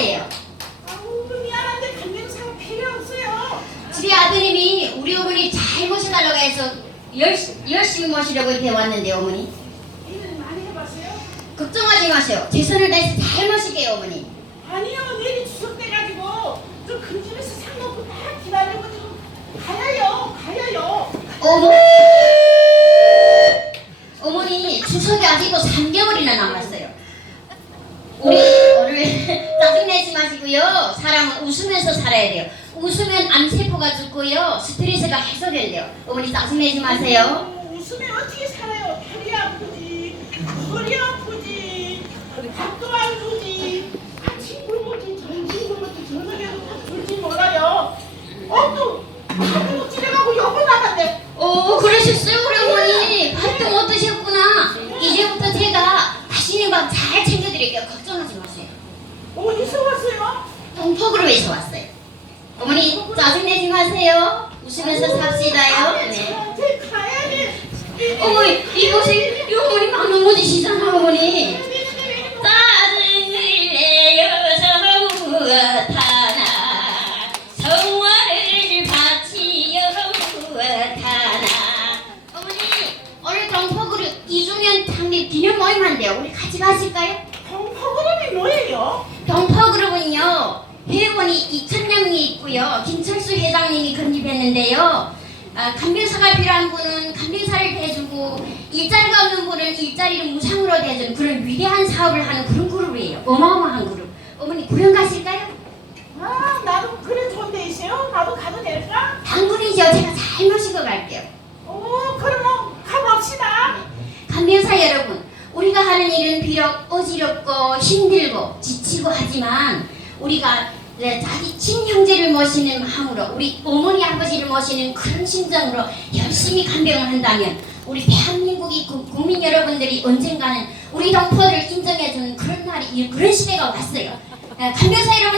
간병사예요. 아우 미안한데 간병사가 필요 없어요. 우리 아드님이 우리 어머니 잘 모셔달라고 해서 열시, 열심히 모시려고 이렇게 왔는데 어머니 일을 많이 해봤어요? 걱정하지 마세요. 최선을 다해서 잘 모실게요 어머니. 아니요 내일이 추석 돼가지고 저 근집에서 상 먹고 다 기다리고 지금 가야요 가야요. 어머 어머니 추석이 아직도 3개월이나 남았어요. 짜증내지 마시고요. 사람은 웃으면서 살아야 돼요. 웃으면 암세포가 죽고요. 스트레스가 해소된대요. 어머니 짜증내지 마세요. 어, 웃으면 어떻게 살아요? 다리 아프지, 허리 아프지, 밥도 안 주지, 아침 굶었지, 점심 굶었지, 저녁에도 밥 줄지 몰라요. 어, 또 밥도 찌려가고 여보 나갔네. 오 그러셨어요 우리 어머니 밥도 못 드셨구나. 이제부터 제가 맛있는 밥 잘 챙겨드릴게요. 마세요. 어디서 왔어요? 동포그룹에서 왔어요. 어머니 짜증내지 마세요. 웃으면서 삽시다요. 네. 저한테 가야 돼. 어머니 이것이 이 어머니 막 넘어지시잖아 어머니. 짜증을 내어서 무엇하나 성화를 바치여 무엇하나 어머니 오늘 동포그룹 2주년 창립 기념 모임 한대요. 우리 같이 가실까요? 동포그룹이 뭐예요? 동포그룹은요 회원이 2천 명이 있고요 김철수 회장님이 건립했는데요 아, 간병사가 필요한 분은 간병사를 대주고 일자리가 없는 분은 일자리를 무상으로 대주는 그런 위대한 사업을 하는 그런 그룹이에요 어마어마한 그룹 어머니 구경 가실까요? 아, 나도 그래 좋은 데 있어요. 나도 가도 될까? 당근이죠 제가 잘 모시고 갈게요 오, 그러면 가봅시다. 간병사 여러분, 우리가 하는 일은 비록 어지럽고 힘들고 지치고 하지만 우리가 네, 자기 친형제를 모시는 마음으로 우리 어머니 아버지를 모시는 그런 심정으로 열심히 간병을 한다면 우리 대한민국이 구- 국민 여러분들이 언젠가는 우리 동포를 인정해주는 그런 날이 그런 시대가 왔어요. 네, 간병사 여러